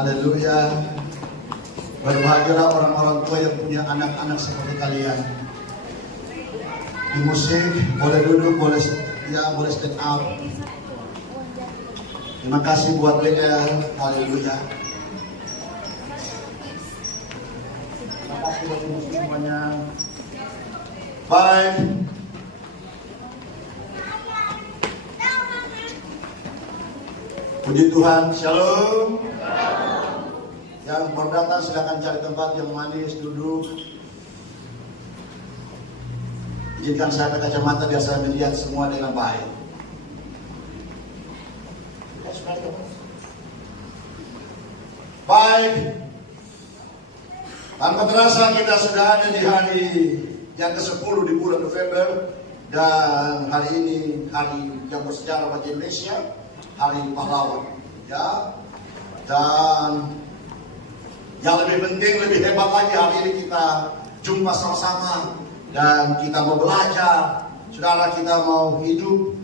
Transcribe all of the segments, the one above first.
Haleluya. Berbahagialah orang-orang tua yang punya anak-anak seperti kalian. Di musik boleh duduk, boleh stand up. Terima kasih buat BL. Haleluya. Terima kasih buat semuanya. Baik. Puji Tuhan, shalom. Yang baru datang silakan cari tempat yang manis, duduk. Izinkan saya pakai kacamata biar saya melihat semua dengan baik. Baik. Tanpa terasa kita sudah ada di hari yang ke-10 di bulan November. Dan hari ini hari yang bersejarah bagi Indonesia. Hari pahlawan, ya. Dan yang lebih penting, lebih hebat lagi, hari ini kita jumpa sama-sama dan kita mau belajar. Saudara, kita mau hidup,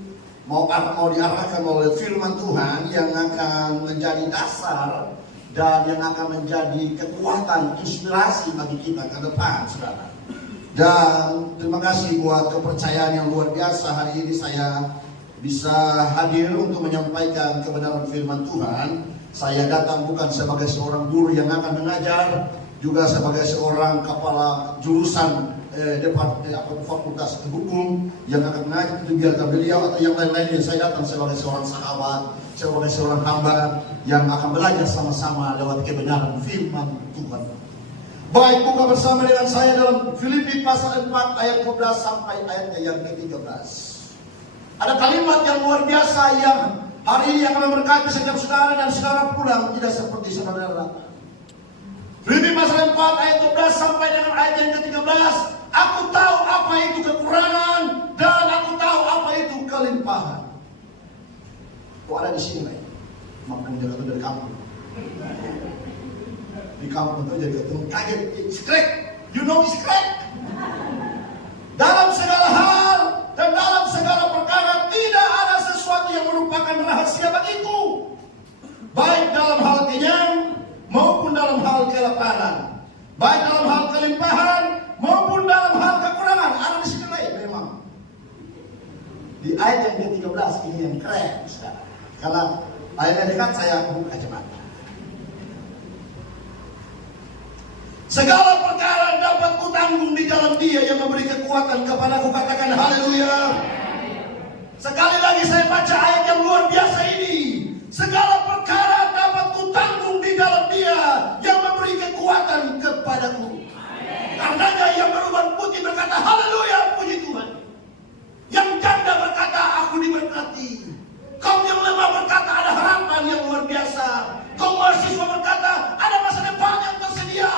mau diarahkan oleh firman Tuhan yang akan menjadi dasar dan yang akan menjadi kekuatan, inspirasi bagi kita ke depan, saudara. Dan terima kasih buat kepercayaan yang luar biasa. Hari ini saya bisa hadir untuk menyampaikan kebenaran firman Tuhan. Saya datang bukan sebagai seorang guru yang akan mengajar, juga sebagai seorang kepala jurusan fakultas hukum yang akan mengajar, itu biarkan beliau atau yang lain-lainnya. Saya datang sebagai seorang sahabat, sebagai seorang hamba yang akan belajar sama-sama lewat kebenaran firman Tuhan. Baik, buka bersama dengan saya dalam Filipi pasal 4 ayat 12 sampai ayatnya yang ke-13. Ada kalimat yang luar biasa yang hari ini akan memberkati setiap saudara dan saudara pulang tidak seperti saudara. Filipi pasal 4 ayat 12 sampai dengan ayat yang ke-13. Aku tahu apa itu kekurangan dan aku tahu apa itu kelimpahan. Kok ada di sini, Pak? Maksudnya dia kata dari kampung. Di kampung itu jadi ketemu kaget. Iskrek, you know iskrek. Dalam segala hal dan dalam segala perkara tidak ada sesuatu yang merupakan rahasia bagiku, baik dalam hal kenyang maupun dalam hal kelaparan, baik dalam hal kelimpahan maupun dalam hal kekurangan. Ada di sini memang. Di ayat yang ke-13 ini yang keren, saudara. Kalau ayatnya dekat saya buka kacamata. Segala perkara dapat kutanggung di dalam Dia yang memberi kekuatan kepadaku. Katakan haleluya. Sekali lagi saya baca ayat yang luar biasa ini. Segala perkara dapat kutanggung di dalam Dia yang memberi kekuatan kepadaku. Karenanya yang berubah putih berkata haleluya, puji Tuhan. Yang janda berkata aku diberkati. Kaum yang lemah berkata ada harapan yang luar biasa. Kaum mahasiswa berkata ada masa depan yang tersedia.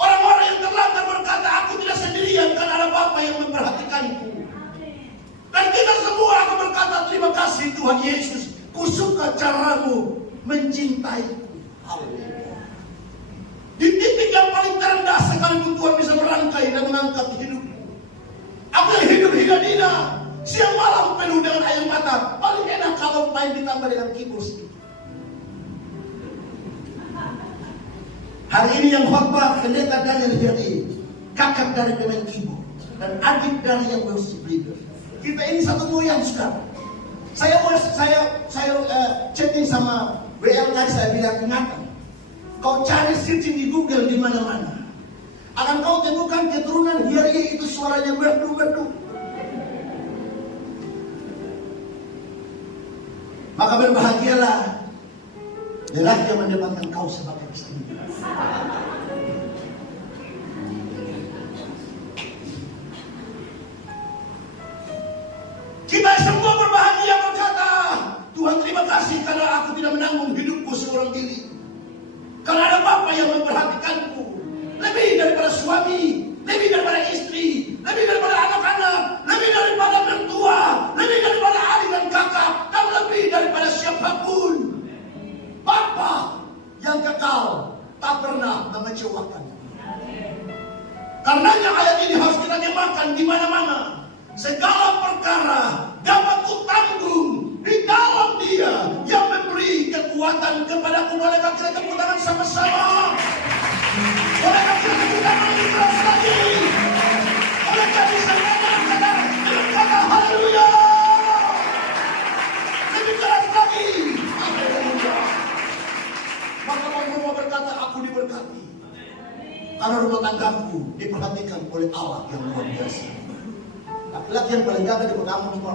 Orang-orang yang terlantar berkata, aku tidak sendirian karena ada Bapa yang memperhatikanku. Dan kita semua akan berkata, terima kasih Tuhan Yesus, ku suka caramu mencintaiku. Haleluya. Di titik yang paling terendah sekalipun Tuhan bisa merangkai dan mengangkat hidupmu. Aku yang hidup hina-hina, siang malam penuh dengan air mata. Paling enak kalau main ditambah dengan keyboard. Hari ini yang khotbah pendeta Daniel Heri, kakak dari pemain keyboard dan adik dari yang worship leader. Kita ini satu moyang, saudara. Saya chatting sama WL tadi, saya bilang ingatan. Kau cari searching di Google di mana-mana, akan kau temukan keturunan Heri itu suaranya merdu-merdu. Maka berbahagialah lelaki yang mendapatkan kau sebagai istri. Kita semua berbahagia berkata, Tuhan terima kasih karena aku tidak menanggung hidupku seorang diri. Karena ada Bapa yang memperhatikanku. Lebih daripada suami, lebih daripada istri, lebih daripada anak-anak, lebih daripada mertua, lebih daripada adik dan kakak, dan lebih daripada siapapun. Bapa yang kekal tak pernah mengecewakan. Karenanya ayat ini harus kita terjemahkan di mana-mana. Segala perkara dapat kutanggung Di dalam Dia yang memberi kekuatan kepadaku. Bolehkah kita tepuk tangan sama-sama? Bolehkah kita tepuk tangan lebih keras lagi? Bolehkah bisa katakan dengan kata haleluya? Lebih keras lagi. Haleluya. Maka mau berkata, aku diberkati. Karena rumah tanggaku diperhatikan oleh Allah yang luar biasa. Laki-laki yang paling gagah di pertama cuma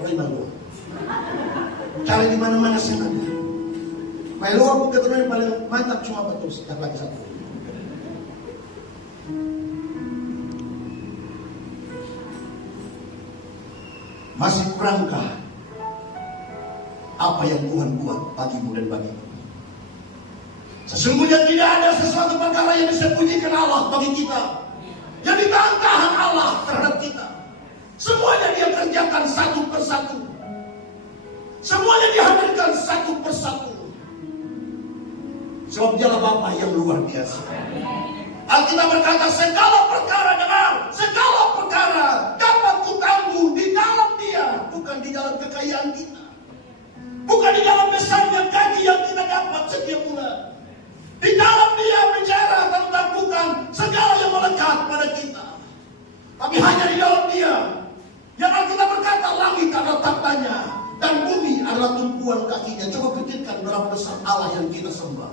Roy Balua. Cari di mana-mana senada. Kalau aku ketemu yang paling mantap cuma betul laki satu. Masih kurangkah apa yang Tuhan buat bagimu dan bagiku? Sesungguhnya tidak ada sesuatu perkara yang disembunyikan Allah bagi kita, yang ditahan Allah terhadap kita. Semuanya Dia kerjakan satu persatu. Semuanya dihadirkan satu persatu. Sebab Dialah Bapa yang luar biasa. Alkitab berkata, segala perkara, dengar, segala perkara dapat kutangguh di dalam Dia, bukan di dalam kekayaan kita, bukan di dalam besarnya gaji yang kita dapat setiap bulan. Di dalam Dia bicara tentang bukan segala yang melekat pada kita, tapi hanya di dalam Dia. Yang Alkitab berkata, langit adalah tahtanya dan bumi adalah tumpuan kakinya. Coba pikirkan berapa besar Allah yang kita sembah.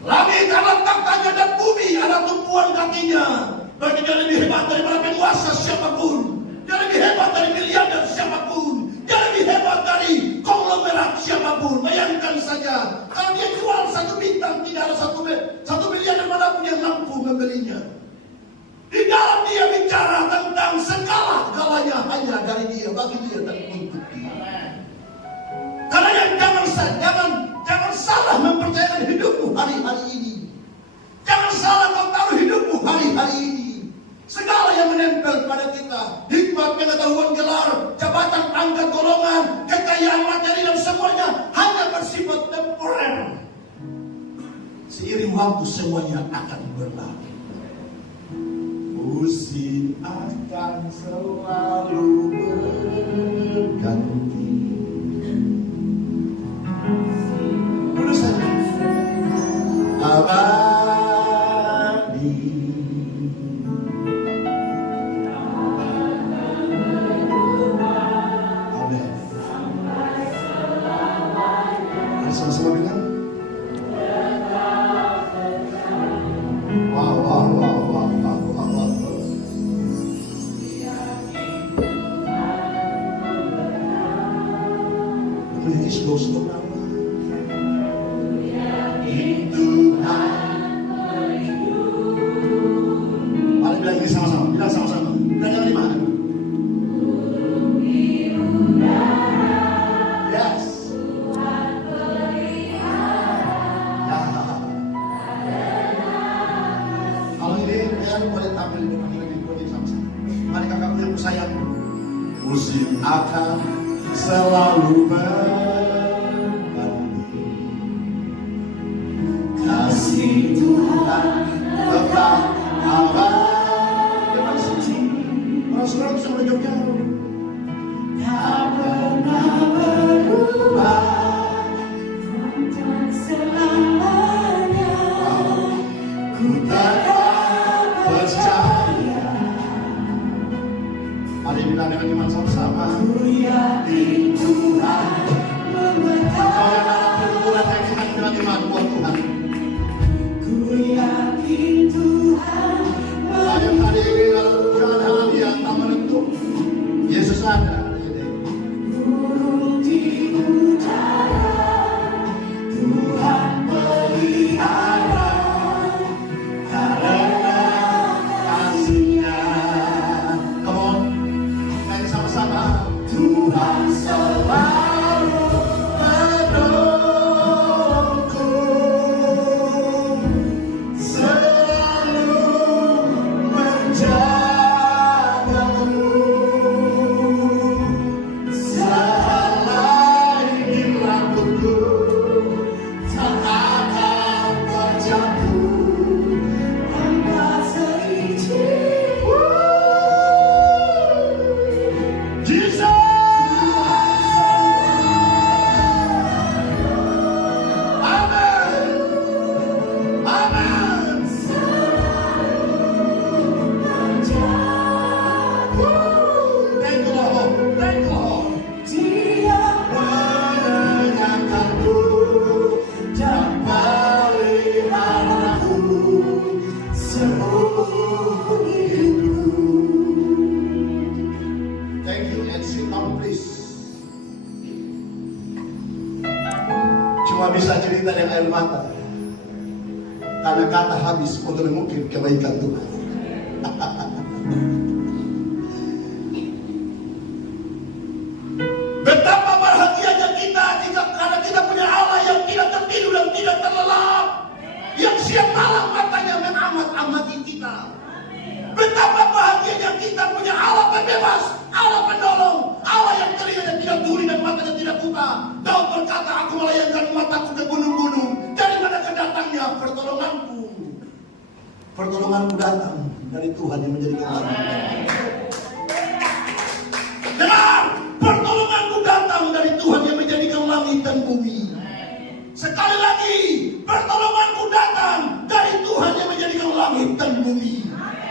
Langit adalah tahtanya dan bumi adalah tumpuan kakinya. Bagi Dia lebih hebat daripada penguasa siapapun. Dia lebih hebat dari miliarder siapapun. Dia lebih hebat dari konglomerat siapapun. Bayangkan saja, kalau Dia jual satu bintang, tidak ada satu miliarder manapun yang mampu membelinya. Di dalam Dia bicara tentang segala-galanya hanya dari Dia, bagi Dia dan untuk Dia. Karena yang jangan salah mempercayakan hidupmu hari-hari ini. Jangan salah kau taruh hidupmu hari-hari ini. Segala yang menempel pada kita, hikmat, pengetahuan, gelar, jabatan, pangkat, golongan, kekayaan materi dan semuanya hanya bersifat temporer. Seiring waktu semuanya akan berlalu. Musim akan selalu berganti. Duduk saja. Abadi. Amin. Mari sama-sama bilang. Wow. Please go slow now. Mari bilang ini sama-sama. Bilang sama-sama. Bilang di mana? Yes. Ya. Kalau ini ya boleh tampil di depan lagi sama-sama. Mari kakakku yang bersayang. Musim akan selalu berganti. Kasih Tuhan tetap abadi. Yang mana sih? Orang-orang bisa menjauh-jauh. Tak pernah berubah untuk selamanya. Ku tetap percaya. Mari bilang dengan iman sama-sama. Ku yakin Tuhan memberkati. Kau yang dalam pergumulan yang kita dengan iman buat Tuhan. Ku yakin Tuhan memberkati. Yang tadi dalam keadaan yang tak menentu, Yesus ada. Burung di udara, Tuhan pelihara karena kasih-Nya. Come on, main sama-sama. cerita dengan air mata. Karena kata habis untuk mengukir kebaikan Tuhan. Betapa bahagianya kita jika karena kita punya Allah yang tidak tertidur dan tidak terlelap, yang siang malam matanya mengamat-amati kita. Betapa bahagianya kita punya Allah pembebas, Allah penolong, Allah yang telinganya tidak tuli dan matanya tidak buta. Daud berkata, aku melayangkan mataku ke gunung-gunung. Dari mana kedatangnya pertolonganku? Pertolonganku datang dari Tuhan yang menjadikan langit. Dengar, pertolonganku datang dari Tuhan yang menjadikan langit dan bumi. Sekali lagi, pertolonganku datang dari Tuhan yang menjadikan langit dan bumi.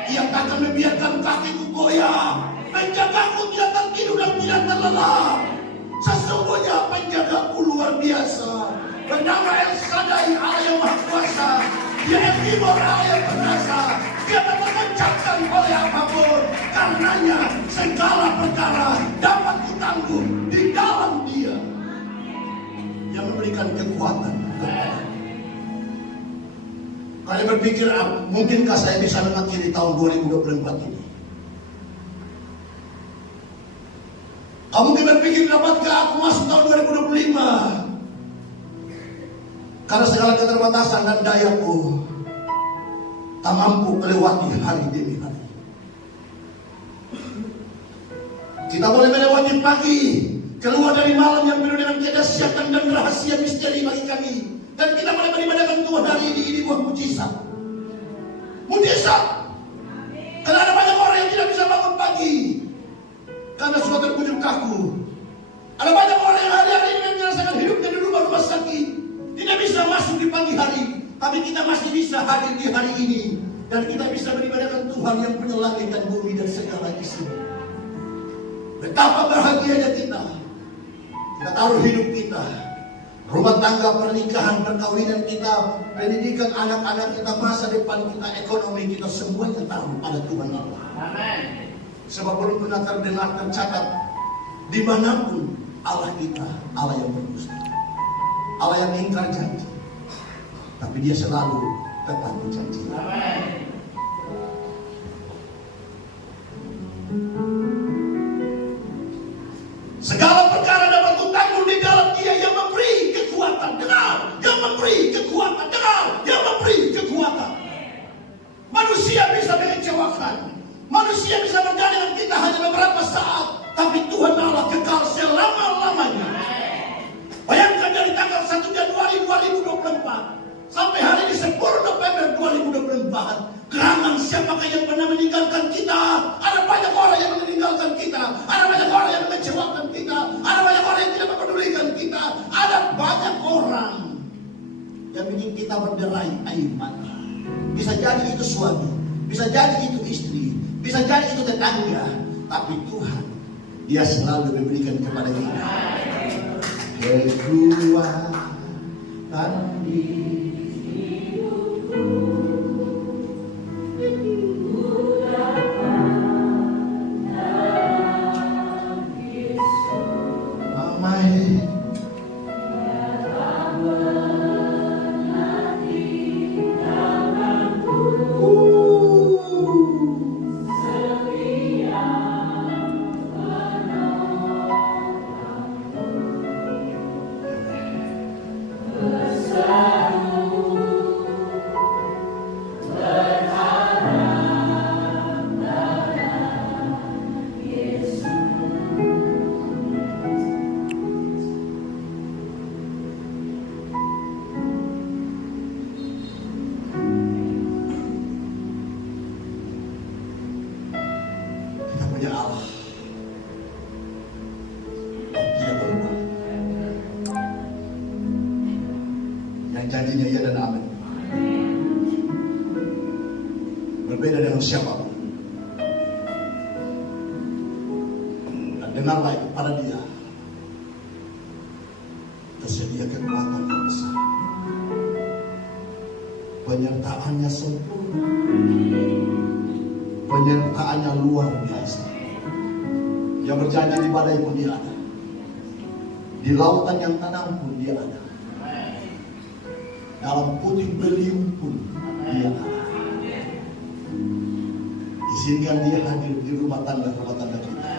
Ia takkan membiarkan kakiku goyah, menjagaku tidak tertidur dan tidak terlelap. Sesungguhnya penjagaku luar biasa. Bernama El Shaddai, Allah yang Maha Kuasa. Dia El Gibor, Allah yang perkasa. Dia dapat mengucapkan oleh apapun. Karenanya segala perkara dapat ditanggung di dalam Dia yang memberikan kekuatan kepada. Kalian berpikir, mungkinkah saya bisa mengakhiri tahun 2024 ini? Kamu mungkin berpikir, dapatkah aku masuk tahun 2025? Karena segala keterbatasan dan dayaku tak mampu melewati hari demi hari. Kita boleh melewati pagi, keluar dari malam yang penuh dengan kedahsyatan dan rahasia misteri bagi kami. Dan kita boleh beribadahkan Tuhan hari ini buah mujizat. Mujizat. Karena ada banyak orang yang tidak bisa bangun pagi karena sudah terbujur kaku. Ada banyak orang yang hari-hari ini merasakan hidupnya di rumah sakit, tidak bisa masuk di pagi hari. Tapi kita masih bisa hadir di hari ini. Dan kita bisa beribadahkan Tuhan yang punya langit dan bumi dan segala isinya. Betapa bahagianya kita. Kita taruh hidup kita, rumah tangga, pernikahan, perkawinan kita, pendidikan anak-anak kita, masa depan kita, ekonomi kita, semuanya taruh pada Tuhan Allah. Amen. Sebab belum pernah terdengar, tercatat dimanapun Allah kita, Allah yang berdusta, Allah yang ingkar janji, tapi Dia selalu tepat janji. Amen. Segala perkara dapat kutanggung di dalam Dia yang memberi kekuatan. Dengar, yang memberi kekuatan. Dengar, yang memberi kekuatan. Manusia bisa mengecewakan, manusia bisa berjalan dengan kita hanya beberapa saat, tapi Tuhan Allah kekal selama-lamanya. Bayangkan dari tanggal 1 Januari 2024 sampai hari ini 10 November 2024, gerangan siapakah yang pernah meninggalkan kita? Ada banyak orang yang meninggalkan kita, ada banyak orang yang mengecewakan kita, ada banyak orang yang tidak mempedulikan kita, ada banyak orang yang ingin kita berderai air mata. Bisa jadi itu suami, bisa jadi itu istri, bisa jadi itu tetangga, tapi Tuhan, Dia selalu memberikan kepada kita kekuatan di Allah tidak berubah, yang janjinya iya dan amin, berbeda dengan siapapun. Dan dengarlah kepada Dia, tersedia kekuatan yang besar, penyertaannya sempurna, penyertaannya luar biasa. Yang berjanji di badai pun Dia ada, di lautan yang tenang pun Dia ada. dalam puting beliung pun Dia ada. Izinkan Dia hadir di rumah tangga kita.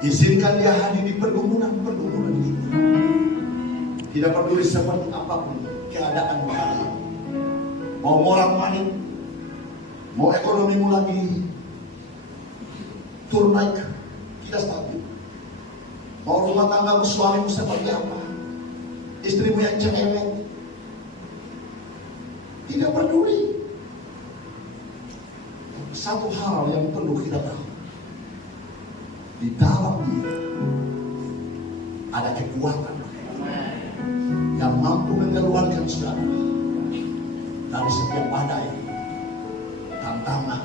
Izinkan Dia hadir di pergumulan kita. Tidak peduli seperti apapun keadaan hari ini. Mau moral-manik, mau ekonomimu lagi turun naik, tidak stabil. Mau rumah tanggamu, suamimu seperti apa, istrimu yang cerewet, tidak peduli. Satu hal yang perlu kita tahu, di dalam Dia ada kekuatan yang mampu mengeluarkan saudara dari setiap badai, tantangan,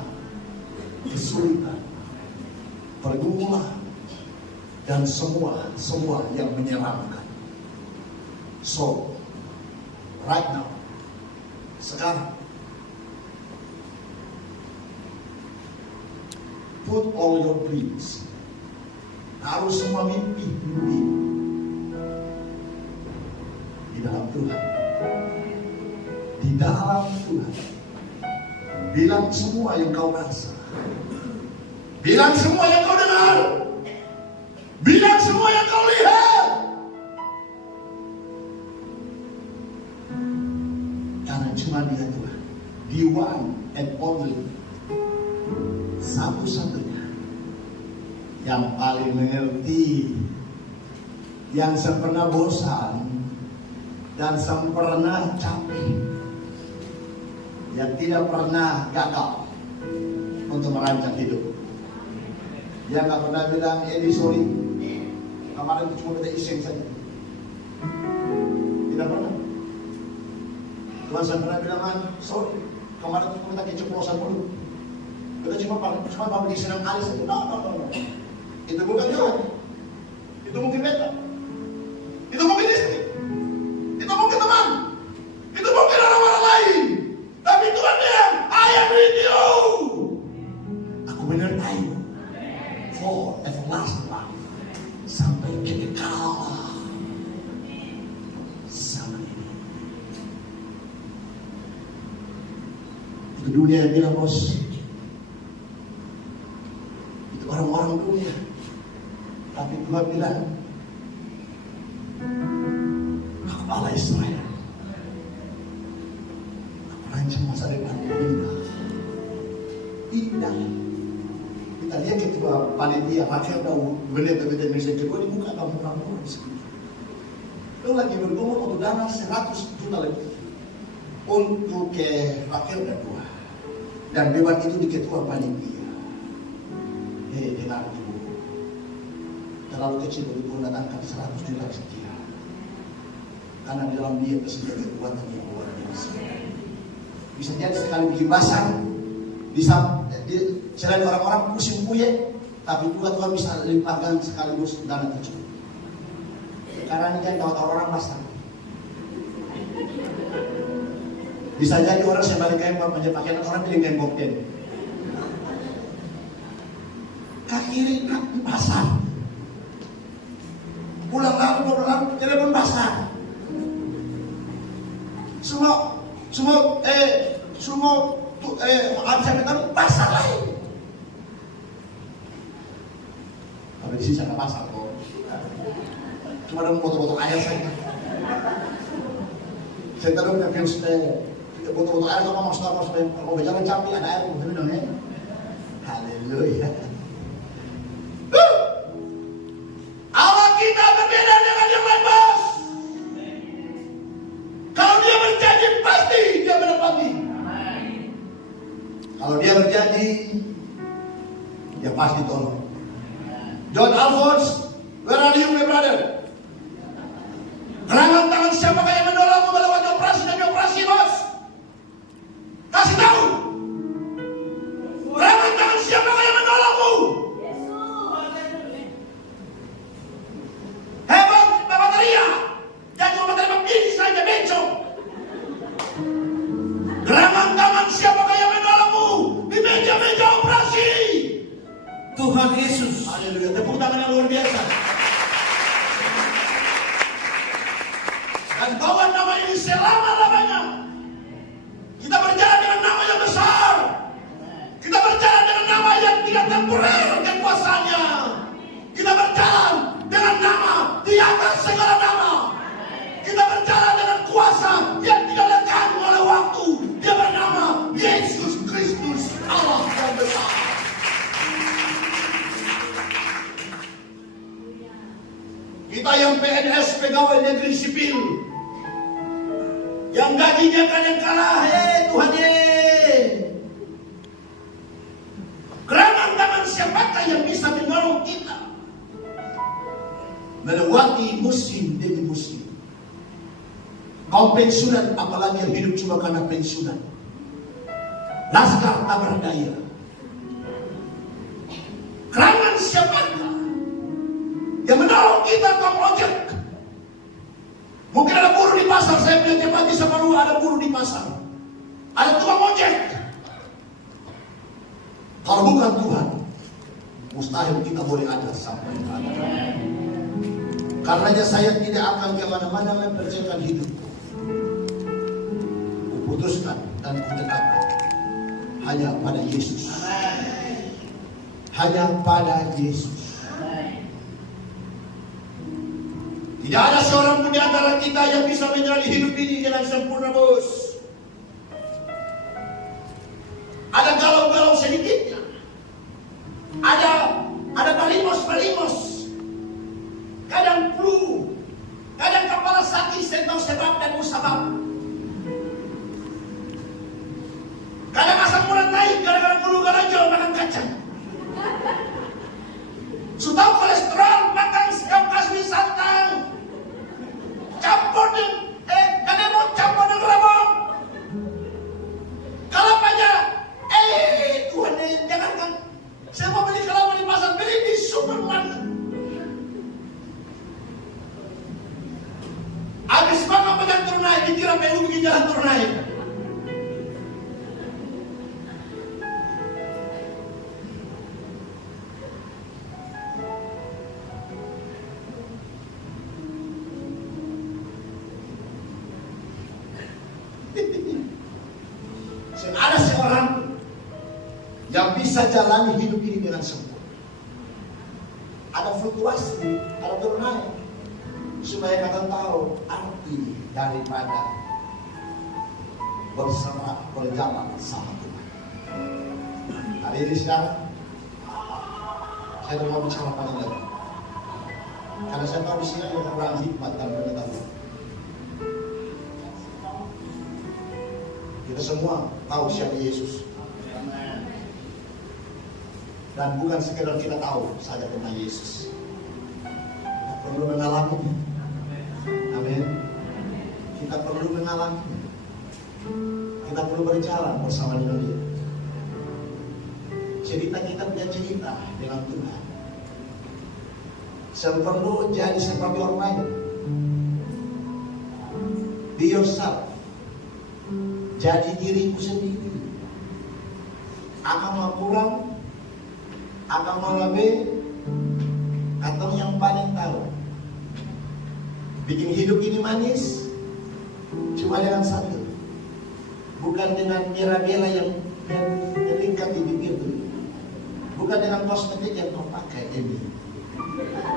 kesulitan, pergumulan, dan semua yang menyeramkan. So, right now, sekarang, put all your dreams, taruh semua mimpi di dalam Tuhan. Di dalam Tuhan. Bilang semua yang kau rasa. Bilang semua yang kau dengar. Bilang semua yang kau lihat. Karena cuma Dia Tuhan. The one and only. Satu-satunya yang paling mengerti, yang sempurna bosan dan sempurna capek, yang tidak pernah gagal untuk merancang hidup. Dia nggak pernah bilang, sorry, kemarin cuma minta iseng saja. Tidak pernah. Tuhan saya pernah bilang, sorry, kemarin cuma minta keceplosan dulu. Kita cuma pergi senang kali saja. No. Itu bukan Tuhan. Itu mungkin beta. Itu mungkin istri. Itu mungkin teman. Itu mungkin orang-orang lain. Tapi Tuhan bilang, I am with you. Aku menyertaimu for everlasting life, sampai kekekalan sama ini. Itu dunia yang bilang, bos, itu orang-orang dunia. Tapi Tuhan bilang, aku Allah Israel. Rancang masa depan indah. Kita lihat ketua panitia Rakyat dan Bendeta Indonesia kedua dibuka kamu-kamu di sini. Itu lagi bergumul untuk dana 100 juta lebih untuk ke Rakyat kedua, dan beban itu di ketua panitia. Dengar ibu, terlalu kecil untuk mendatangkan 100 juta sekian, karena di dalam Dia tersedia kekuatan yang luar biasa. Bisa jadi sekali bikin basah, selain orang-orang pusing puyeng, tapi juga Tuhan bisa limpahkan sekaligus dana tersebut. Karena ini kan tahu orang basah. Bisa jadi orang sebalik kain pakaian orang pilih kain bokden. Kaki kiri basah. Pulang lalu telepon basah. Semua habis ambil pasar lain. Tapi di sini ada pasar kok. Cuma ada foto-foto air saja. Saya tahu punya virus foto-foto air sama mau berjalan capek ada air betul dong ya. Haleluya. Allah kita berbeda dengan yang lain, bos. Kalau Dia berjanji pasti Dia menepati. Kalau Dia berjanji, Dia pasti tolong. John Alphonse, where are you, my brother? Gerangan tangan siapa yang menolongmu melewati operasi demi operasi, bos? Kasih tahu. Gerangan tangan siapa yang menolongmu? Hebat, Bapak Teria. Jangan cuma terima biji saja, bencong. Gerangan tangan siapa yang menolongmu di meja-meja operasi? Tuhan Yesus. Haleluya. Tepuk tangan yang luar biasa. Dan bawa nama ini selama yang gajinya kadang kalah, Tuhan Gerangan tangan siapakah yang bisa menolong kita melewati musim demi musim? Kau pensiunan, apalagi yang hidup cuma karena pensiunan. Laskar tak berdaya. Gerangan siapakah yang menolong kita, Kang Ojek? Mungkin ada buruh di pasar, saya punya tempat di Saparua, ada buruh di pasar, ada tukang ojek. Kalau bukan Tuhan, mustahil kita boleh ada sampai hari. Karenanya saya tidak akan kemana-mana mempercayakan hidupku. Kuputuskan dan kutetapkan hanya pada Yesus. Hanya pada Yesus. Tidak ada seorang pun di antara kita yang bisa menjalani hidup ini dengan sempurna, bos. Ada galau-galau sedikitnya. Ada palimos. Kadang flu. Kadang kepala sakit, saya tahu sebab dan musabab. Kadang asam urat naik gara-gara bulu galajo makan kacang. Sudah kolesterol makan sekam kasih santan. Campur dengan mau campur dengan rabong. Kalapanya, Tuhan jangankan. Saya mau beli kelapa di pasar, beli di supermarket. Habis makan pedang turun naik, dikira pelu bikin jalan turun naik. Ada seorang yang bisa jalani hidup ini dengan sempurna. Ada fluktuasi, ada turun naik, supaya kalian tahu arti daripada bersama berjalan sama Tuhan. Hari ini sekarang saya tidak mau bicara panjang lagi, karena saya tahu di sini ada kurang hikmat dan pengetahuan. Kita semua tahu siapa Yesus. Dan bukan sekedar kita tahu saja tentang Yesus, kita perlu mengalaminya. Amin. Kita perlu mengalaminya. Kita perlu berjalan bersama dengan Dia. Cerita kita punya cerita dengan Tuhan. Saya perlu jadi seperti orang lain. Be yourself. Jadi diriku sendiri. Akan mau kurang, akan mau lebih, atau yang paling tahu. Bikin hidup ini manis cuma dengan satu, bukan dengan bela-bela yang meningkat di bibir itu, bukan dengan kosmetik yang kau pakai ini.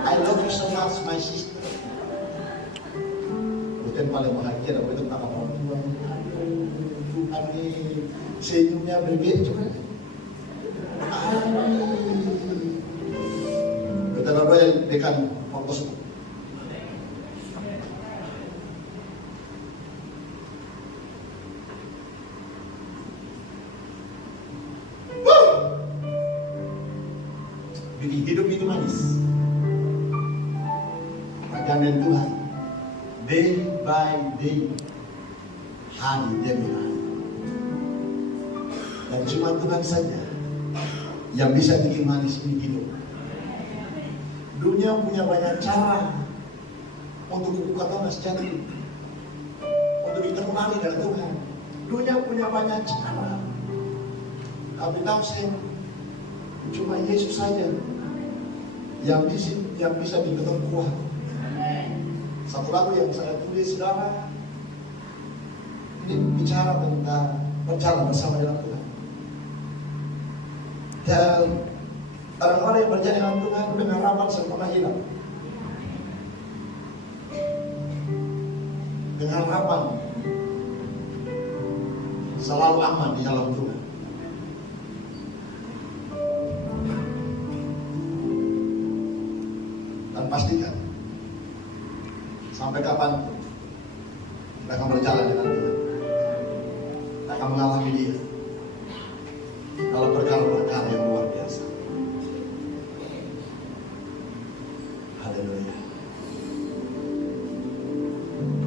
I love you so much, my sister. Bukan paling bahagia, tapi itu tak apa. Tuhan ini senyumnya berbeda juga. Kita berdua yang dekan fokus. Bikin hidup itu manis. Perjalanan Tuhan, day by day, hari demi hari. Dan cuma Tuhan saja yang bisa bikin manis ini hidup. Dunia punya banyak cara untuk membuka tonas jantung, untuk dikenali dari Tuhan. Dunia punya banyak cara. Tapi tahu saya, cuma Yesus saja yang bisa dibetul kuat. Satu lagu yang saya tulis, saudara, ini bicara tentang berjalan bersama dengan Tuhan. Dan orang-orang yang berjalan dengan Tuhan dengan harapan sempurna hilang. Dengan harapan selalu aman di dalam Tuhan. Dan pastikan sampai kapanpun Kita akan berjalan dengan dia. Kita akan mengalami dia dalam perkara-perkara yang luar